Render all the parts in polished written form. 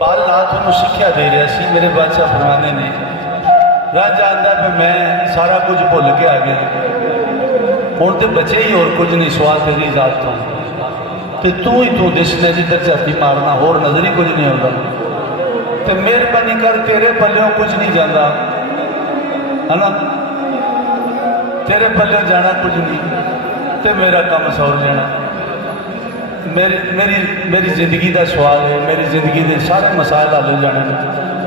बाल नाथ उन्होंने सिक्ख्या दे रहा सी। मेरे बादशाह फरमाने ने राजा आंदा भी मैं सारा कुछ भुल के आ गया, हुण तो बचे ही और कुछ नहीं सवा तेरी जात तो तू ही तू दिसने जिधर झाती मारना, होर नजर ही कुछ नहीं आता। तो मेहरबानी कर, तेरे पल्लों कुछ नहीं जाता है ना, तेरे पल्लों जाना कुछ नहीं, तो मेरा काम सौर जाना। मेरी मेरी मेरी जिंदगी का सवाल है, मेरी जिंदगी के सारे मसाइल हल हो जाने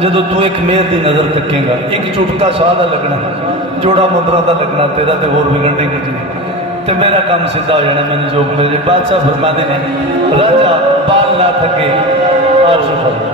जो तू एक मेहर की नज़र तकेगा। एक चुटका साह का लगना, जोड़ा मुद्रा का लगना, तेरा तो होर बिगड़ने कुछ नहीं, तो मेरा काम सीधा हो जाना, मैंने जो मेरे बादशाह फरमाते हैं राजा बाल ना थके अर्श फरमा।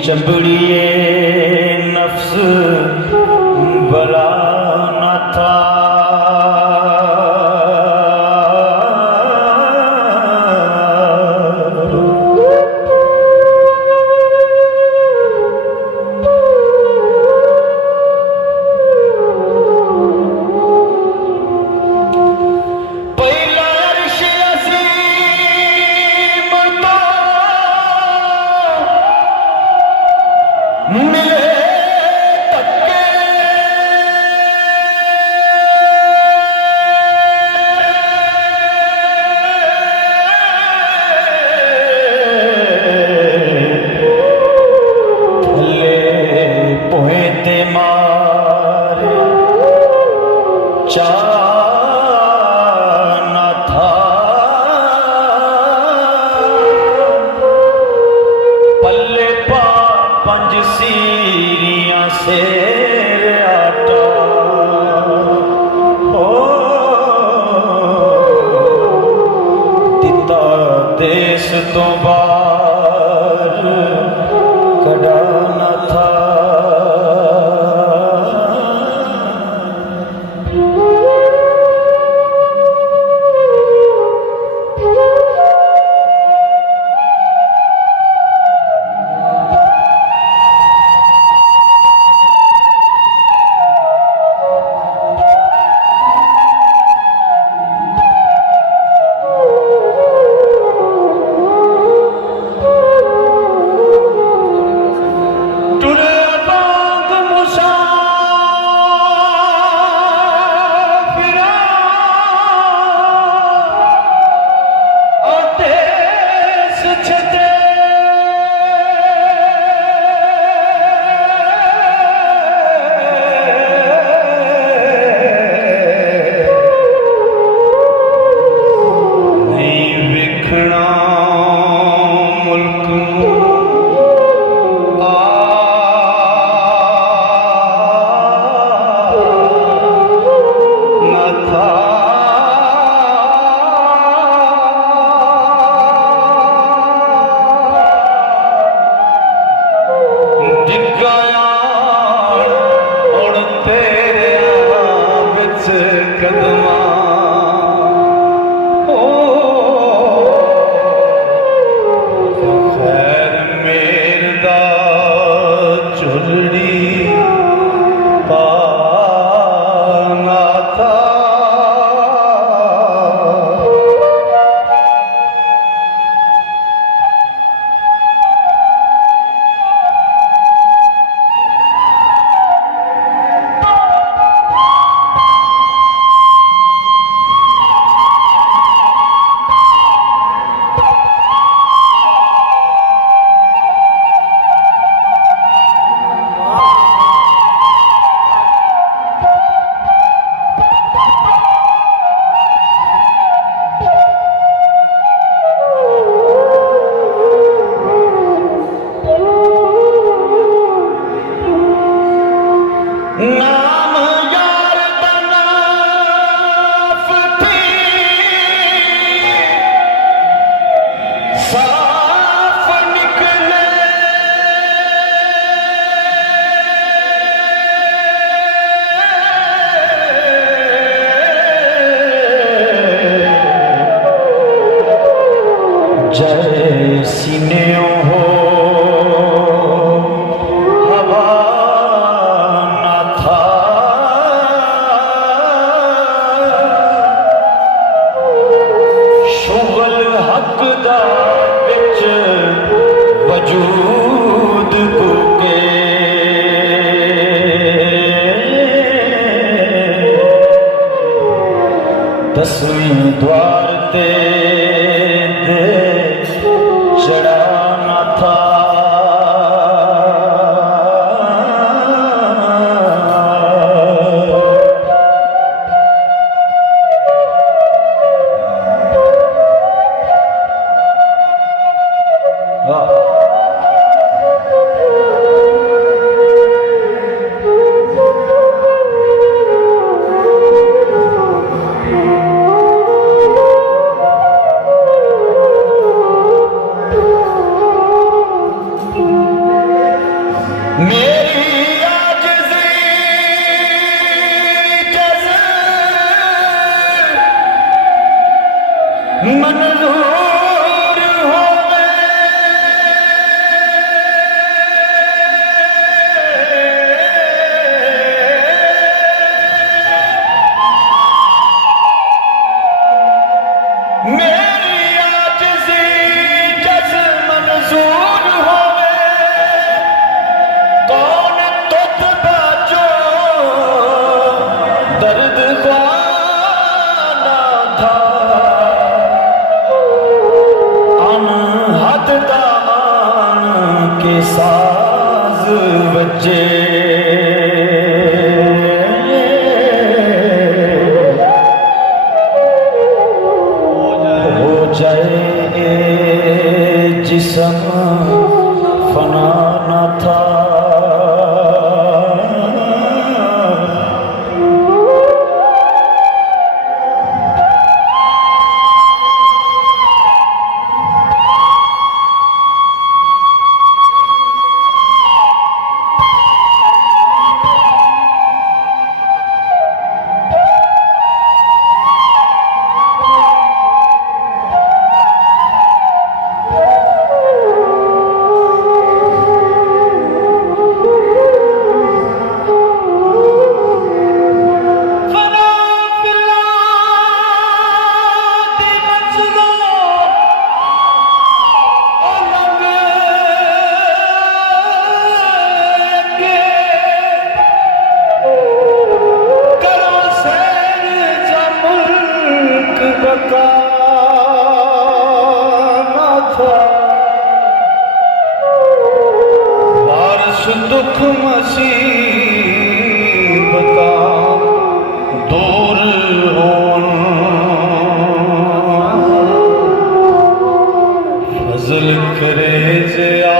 चबड़िए नफ्स बला न था, तो बार कड़ा न था। 10ਵੀਂ द्वार ते दे चढ़ाना था। साज बजे हो जाए जिस्म फना न था। दुख मुसीबता दूर होन फजल करे ज़िया